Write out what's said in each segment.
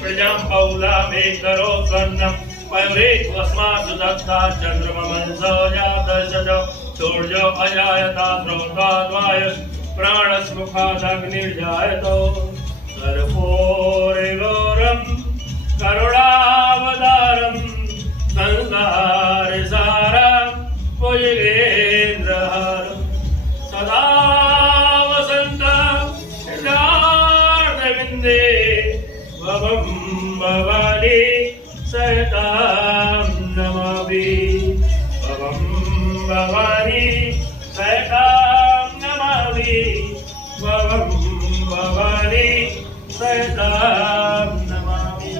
प्रजां पौलामेकरो स्वर्णं पौरे वस्मासु दत्ता चन्द्रमंसो जातशत सूर्यो अजायता द्रोताद्वाय प्राणस्मुखादग्निर्जायतो कर्पूरगौरं करुणावतारं संसारसारं भुजगेन्द्रहारं सदा वसन्तं हृदयार्धविन्दे भवं भवानी सहितां नमामि भवं भवानी सहितां नमामि भवं भवानी सहितां नमामि।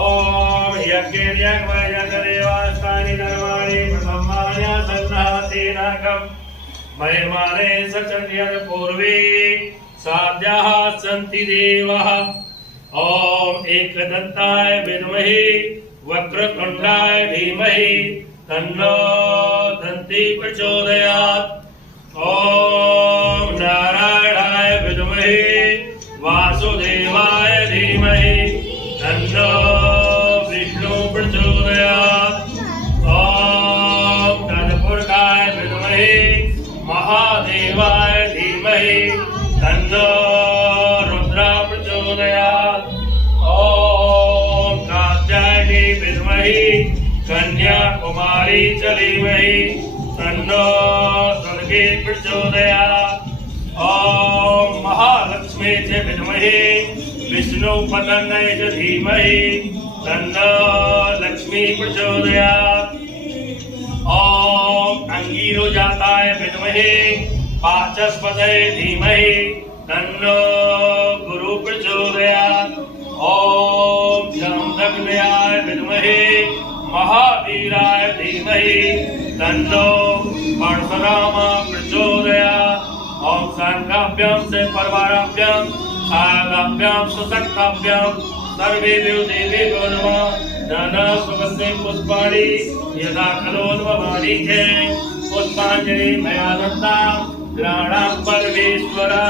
ओम यज्ञेयज्ञदेवास्तानि कर्माणि प्रथमान्या सन्नातेनाकं महिमाने सचन्यं पूर्वे साध्याः सन्ति देवाः। ओम एकदन्ताय विद्महे वक्रतुण्डाय धीमहि तन्नो दन्ती प्रचोदयात्। ओम नारायणाय विद्महे वासुदेवाय धीमहि तन्नो विष्णु प्रचोदयात्। ओम तत्पुरुषाय विद्महे महादेवाय धीमहि तन्नो रुद्र प्रचोदयात्। ओम कात्यायनी विद्महे कन्याकुमारी च धीमहि तन्नो दुर्गे प्रचोदयात्। ओम महालक्ष्मी च विद्महे विष्णुपत्न्यै च धीमहि तन्नो लक्ष्मी प्रचोदयात्। ओम अंगीरोजाताय विद्महे वाचस्पतये धीमहि तन्नो गुरु प्रचोदयात्। ओम जमदग्नयाय विद्महे महावीराय धीमहि तन्नो परशुराम प्रचोदयात्। ओम संगाभ्यां से परवाराभ्यां आगाभ्यां सुसक्ताभ्यां सर्वेभ्यो देवेभ्यो नमः। नाना सुगन्धे पुष्पाणि यदा कलोद्भवानि च पुष्पाञ्जलि मया दत्ता ग्रहाणां परमेश्वरा।